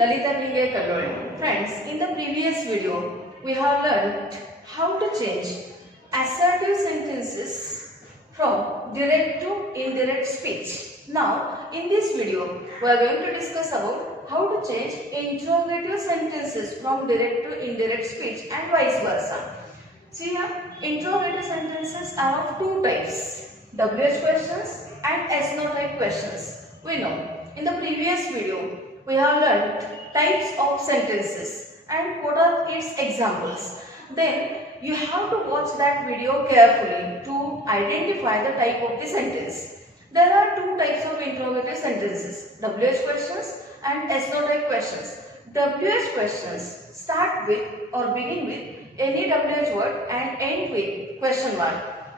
Lalita Bingay Kallore. Friends, in the previous video, we have learned how to change assertive sentences from direct to indirect speech. Now, in this video, we are going to discuss about how to change interrogative sentences from direct to indirect speech and vice versa. See here, interrogative sentences are of two types, WH questions and S-no type questions. We know, in the previous video, we have learned types of sentences and what are its examples. Then you have to watch that video carefully to identify the type of the sentence. There are two types of interrogative sentences, WH questions and S-no type questions. WH questions start with or begin with any WH word and end with question mark.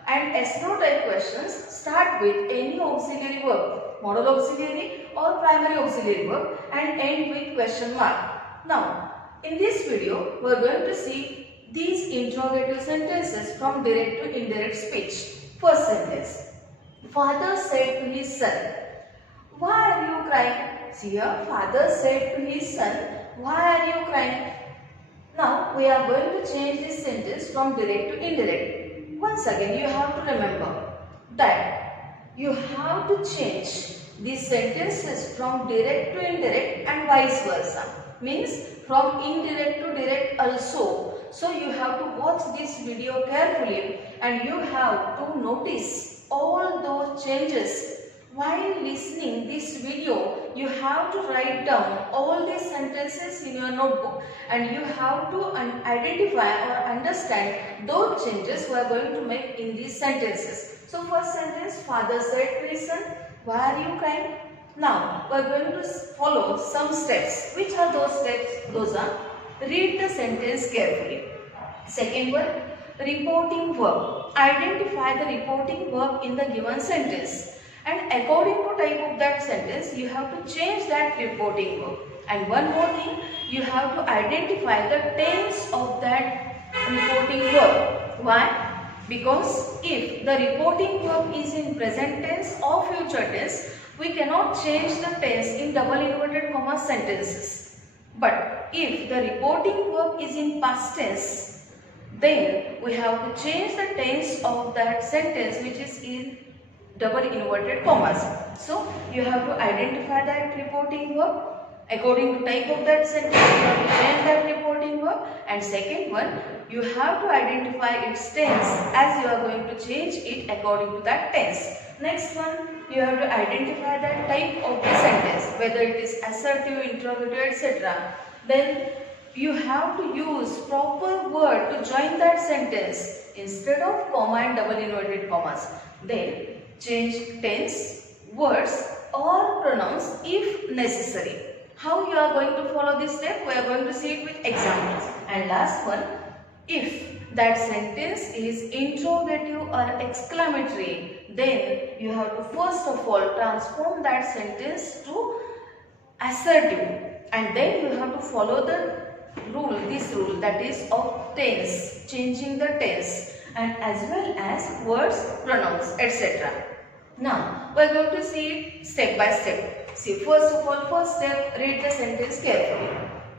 And S-no type questions start with any auxiliary verb, modal auxiliary or primary auxiliary verb, and end with question mark. Now, in this video, we are going to see these interrogative sentences from direct to indirect speech. First sentence. Father said to his son, "Why are you crying?" See here, father said to his son, "Why are you crying?" Now, we are going to change this sentence from direct to indirect. Once again, you have to remember that you have to change these sentences from direct to indirect and vice versa. Means from indirect to direct also. So, you have to watch this video carefully and you have to notice all those changes. While listening this video, you have to write down all these sentences in your notebook and you have to identify or understand those changes we are going to make in these sentences. So first sentence, father said to his son, "Why are you crying?" Now we are going to follow some steps. Which are those steps? Those are, read the sentence carefully. Second one, reporting verb. Identify the reporting verb in the given sentence. And according to type of that sentence, you have to change that reporting verb. And one more thing, you have to identify the tense of that reporting verb. Why? Because if the reporting verb is in present tense or future tense, we cannot change the tense in double inverted comma sentences. But if the reporting verb is in past tense, then we have to change the tense of that sentence which is in double inverted commas. So, you have to identify that reporting verb. According to type of that sentence, you have to change that reporting verb. And second one, you have to identify its tense as you are going to change it according to that tense. Next one, you have to identify that type of the sentence, whether it is assertive, interrogative, etc. Then you have to use proper word to join that sentence instead of comma and double inverted commas. Then change tense, words or pronouns if necessary. How you are going to follow this step? We are going to see it with examples. And last one, if that sentence is interrogative or exclamatory, then you have to first of all transform that sentence to assertive. And then you have to follow the rule, this rule, that is of tense, changing the tense, and as well as words, pronouns, etc. Now, we are going to see it step by step. See, first of all, first step, read the sentence carefully.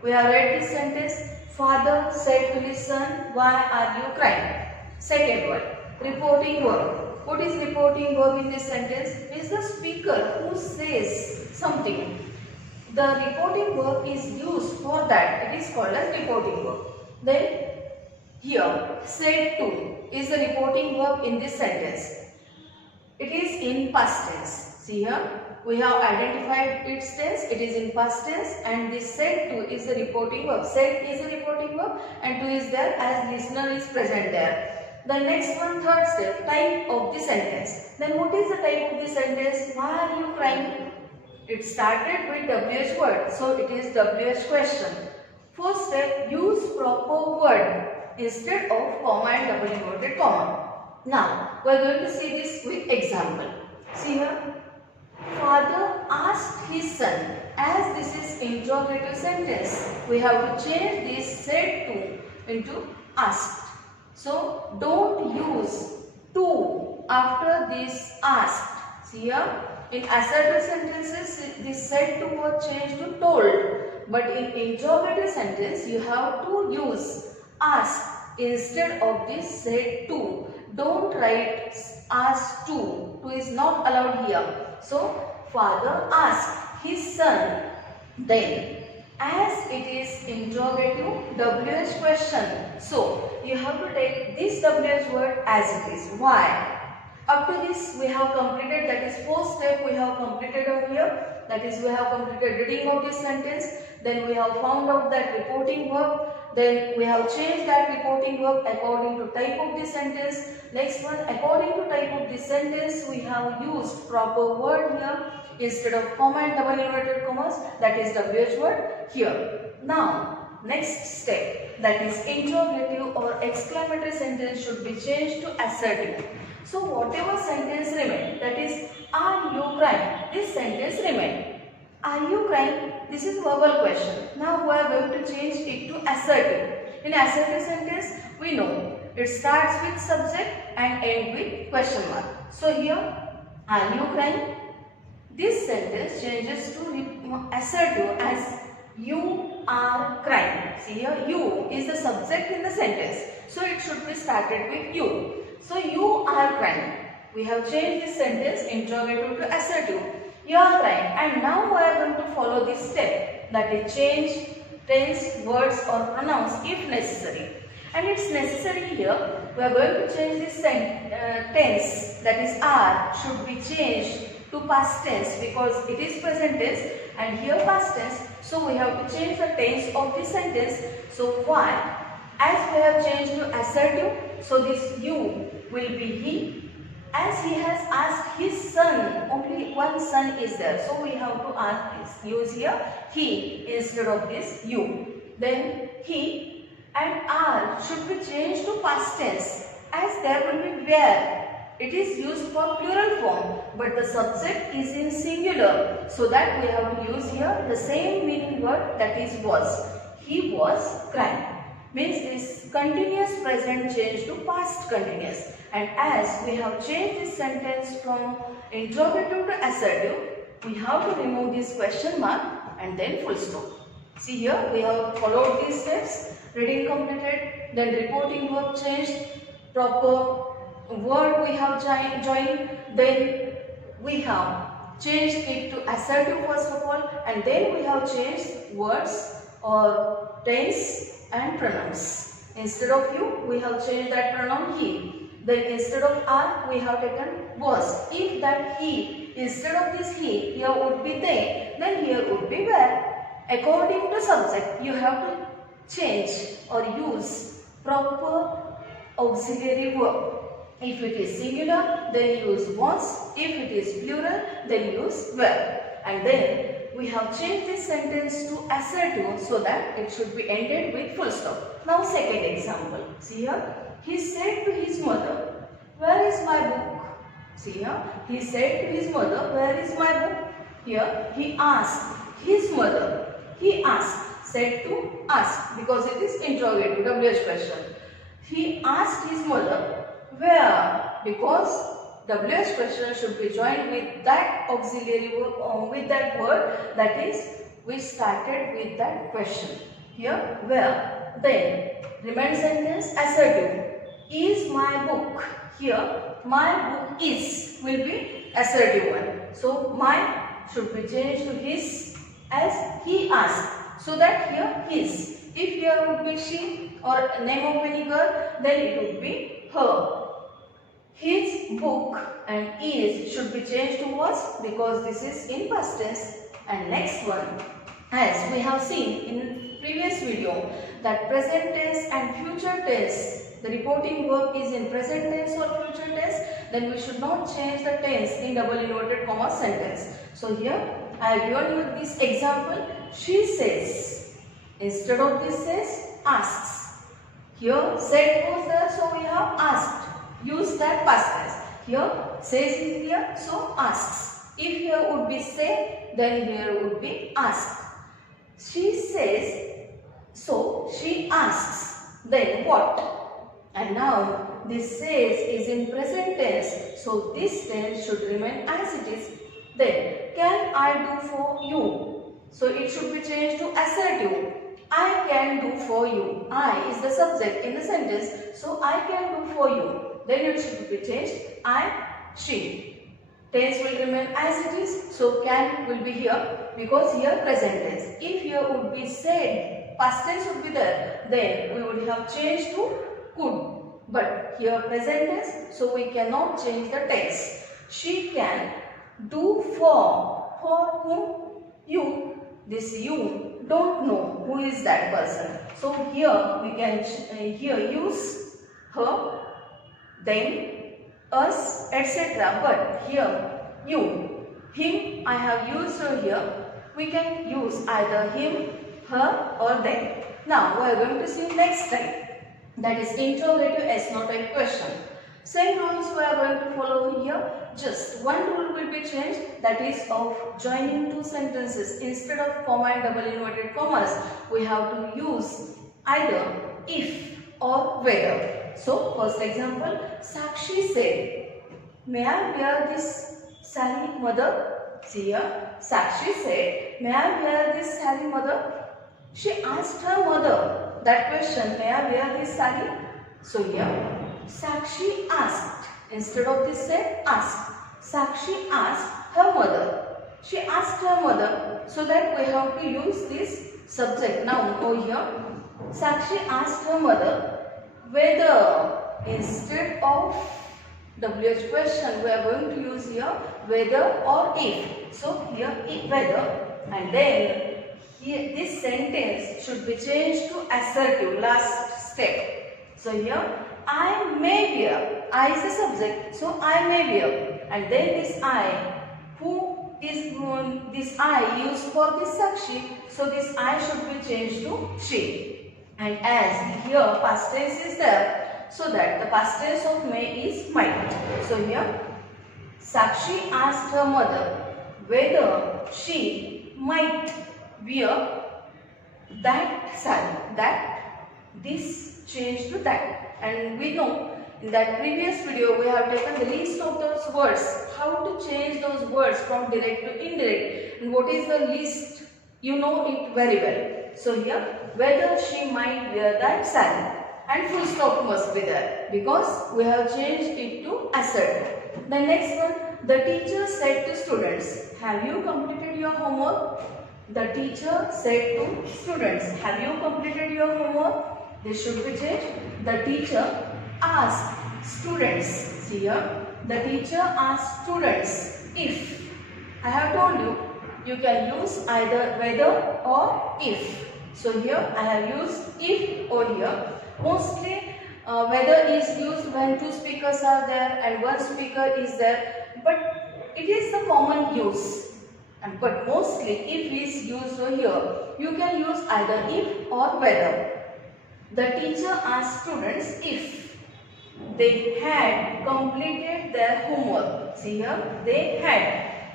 We have read this sentence, father said to his son, "Why are you crying?" Second one, reporting verb. What is reporting verb in this sentence? It is the speaker who says something. The reporting verb is used for that. It is called as reporting verb. Then, here, said to is the reporting verb in this sentence. It is in past tense. See here, we have identified its tense. It is in past tense and this said to is the reporting verb. Said is a reporting verb and to is there as listener is present there. The next one, third step, type of the sentence. Then what is the type of the sentence? Why are you crying? It started with WH word, so it is WH question. First step, use proper word instead of comma and double inverted comma. Now, we are going to see this with example. See here, father asked his son. As this is interrogative sentence, we have to change this said to into asked. So, don't use to after this asked. See here, in assertive sentences, this said to was changed to told. But in interrogative sentence, you have to use ask instead of this said to. Don't write asked to. To is not allowed here. So, father asked his son. Then, as it is interrogative WH question, so you have to take this WH word as it is. Why? Up to this we have completed, that is first step we have completed over here, that is we have completed reading of this sentence, then we have found out that reporting verb, then we have changed that reporting verb according to type of the sentence. Next one, according to type of the sentence we have used proper word here instead of comma and double inverted commas, that is WH word here. Now next step, that is interrogative or exclamatory sentence should be changed to assertive. So whatever sentence remain, that is are you crying, this sentence remain. Are you crying? This is verbal question. Now we are going to change it to assertive. In assertive sentence we know it starts with subject and end with question mark. So here, are you crying? This sentence changes to assertive as you are crying. See here, you is the subject in the sentence. So it should be started with you. So you are crying. We have changed this sentence interrogative to assertive. You are crying. And now we are going to follow this step, that is change tense, words or pronouns if necessary. And it's necessary here. We are going to change this tense, that is are, should be changed to past tense because it is present tense and here past tense. So we have to change the tense of the sentence. So why? As we have changed to assertive, so this you will be he. As he has asked his son, only one son is there. So we have to use here he instead of this you. Then he and are should be changed to past tense as there will be where. It is used for plural form, but the subject is in singular. So that we have to use here the same meaning word, that is was. He was crying. Means this continuous present changed to past continuous. And as we have changed this sentence from interrogative to assertive, we have to remove this question mark and then full stop. See here, we have followed these steps. Reading completed, then reporting verb changed, proper word we have joined, then we have changed it to assertive first of all, and then we have changed words or tense and pronouns. Instead of you, we have changed that pronoun he. Then instead of are, we have taken was. If that he, instead of this he, here would be they, then here would be where. According to subject, you have to change or use proper auxiliary verb. If it is singular, then use was. If it is plural, then use were. And then we have changed this sentence to assertive so that it should be ended with full stop. Now second example. See here. He said to his mother, "Where is my book?" See here. He said to his mother, "Where is my book?" Here he asked his mother. He asked. Said to ask because it is interrogative WH question. He asked his mother, "Where?" Because WH question should be joined with that auxiliary word, with that word, that is we started with that question. Here where. Then remain sentence assertive. Is my book. Here my book is will be assertive one. So my should be changed to his as he asked. So that here his. If here would be she or name of any girl, then it would be her. His book and is should be changed to was because this is in past tense. And next one, as we have seen in previous video, that present tense and future tense, the reporting verb is in present tense or future tense, then we should not change the tense in double inverted comma sentence. So here I have given you this example. She says. Instead of this says, asks. Here said was there, so we have asked. Use that past tense. Here says is here, so asks. If here would be say, then here would be ask. She says, so she asks. Then what? And now this says is in present tense, so this tense should remain as it is. Then, can I do for you? So it should be changed to assertive. I can do for you. I is the subject in the sentence. So I can do for you. Then it should be changed. I, she. Tense will remain as it is. So can will be here because here present tense. If here would be said, past tense would be there, then we would have changed to could. But here present tense, so we cannot change the tense. She can do for whom? You. This you don't know who is that person. So here we can here use her, them, us, etc. But here you, him I have used here. We can use either him, her or them. Now we are going to see next type. That is interrogative S, not a question. Same rules we are going to follow here. Just one rule will be changed, that is of joining two sentences. Instead of comma and double inverted commas, we have to use either if or whether. So first example, Sakshi said, may I wear this sari, mother? See here, Sakshi said, may I wear this sari, mother? She asked her mother that question, may I wear this sari? So here, Sakshi asked. Instead of this said asked. Sakshi asked her mother. She asked her mother. So that we have to use this subject noun over here. Sakshi asked her mother whether. Instead of WH question, we are going to use here whether or if. So here if whether, and then here this sentence should be changed to assertive, last step. So here I may wear. I is the subject, so I may wear. And then this I, who is this I used for this Sakshi, so this I should be changed to she. And as here past tense is there, so that the past tense of may is might. So here Sakshi asked her mother whether she might wear that sari, that this changed to that. And we know in that previous video we have taken the list of those words, how to change those words from direct to indirect, and what is the list, you know it very well. So here whether she might wear that sari, and full stop must be there because we have changed it to assertive. The next one, the teacher said to students, have you completed your homework? The teacher said to students, have you completed your homework? This should be changed. The teacher asked students. See here, the teacher asked students if. I have told you, you can use either whether or if. So here I have used if over here. Mostly whether is used when two speakers are there and one speaker is there, but it is the common use. But mostly if is used over here, you can use either if or whether. The teacher asked students if they had completed their homework. See here, they had.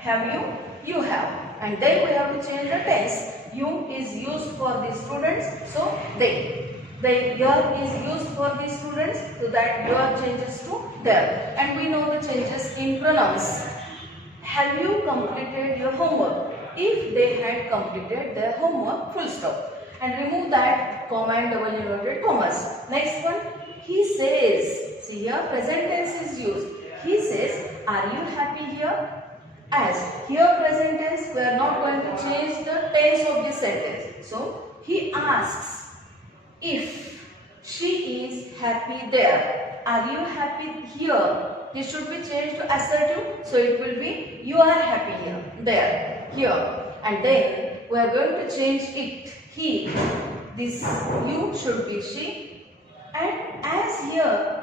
Have you? You have. And then we have to change the tense. You is used for the students, so they. The your is used for the students, so that your changes to there. And we know the changes in pronouns. Have you completed your homework? If they had completed their homework, full stop. And remove that comma and double inverted commas. Next one, he says. See here, present tense is used. He says, are you happy here? As here present tense, we are not going to change the tense of this sentence. So, he asks if she is happy there. Are you happy here? This should be changed to assertive. So, it will be you are happy here, there, here. And then we are going to change it. He, this you should be she, and as here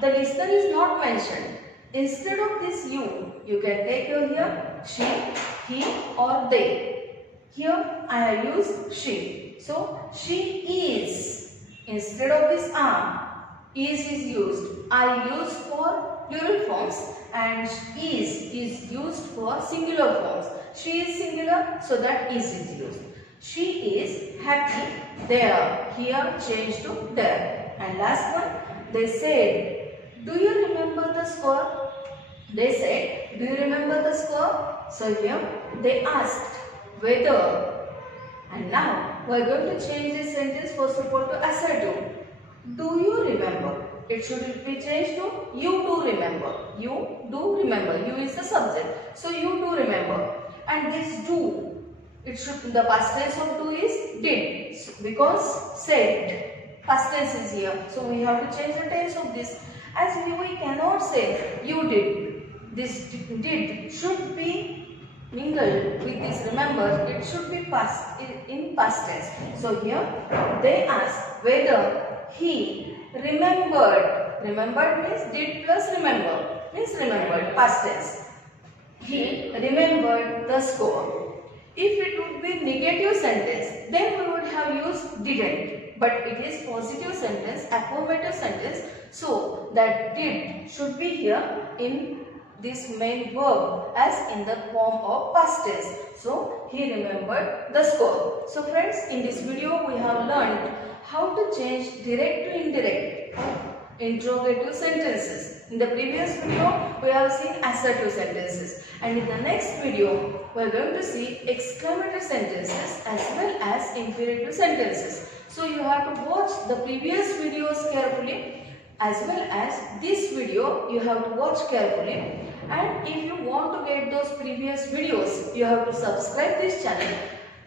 the listener is not mentioned, instead of this you can take here she, he or they. Here I have used she, so she is. Instead of this is used. Are used for plural forms and is used for singular forms. She is singular, so that is used. She is happy there. Here change to there. And last one, they said, do you remember the score? They said, do you remember the score? So here they asked whether, and now we are going to change this sentence first of all to assertive. Do you remember? It should be changed to you do remember. You do remember. You is the subject. So you do remember. And this do, it should, the past tense of do is did. Because said, past tense is here. So we have to change the tense of this. As we cannot say you did. This did should be mingled with this remember. It should be past in past tense. So here they ask whether he remembered. Remembered means did plus remember. Means remembered, past tense. He remembered the score. If it would be negative sentence, then we would have used didn't. But it is positive sentence, affirmative sentence. So that did should be here in this main verb as in the form of past tense. So he remembered the score. So friends, in this video we have learned how to change direct to indirect interrogative sentences. In the previous video we have seen assertive sentences, and in the next video we are going to see exclamatory sentences as well as imperative sentences. So you have to watch the previous videos carefully as well as this video you have to watch carefully. And if you want to get those previous videos, you have to subscribe this channel,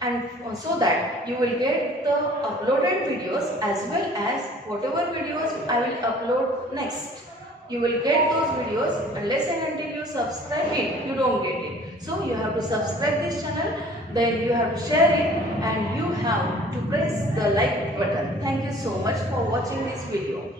and so that you will get the uploaded videos as well as whatever videos I will upload next. You will get those videos unless and until you subscribe it, you don't get it. So you have to subscribe this channel, then you have to share it, and you have to press the like button. Thank you so much for watching this video.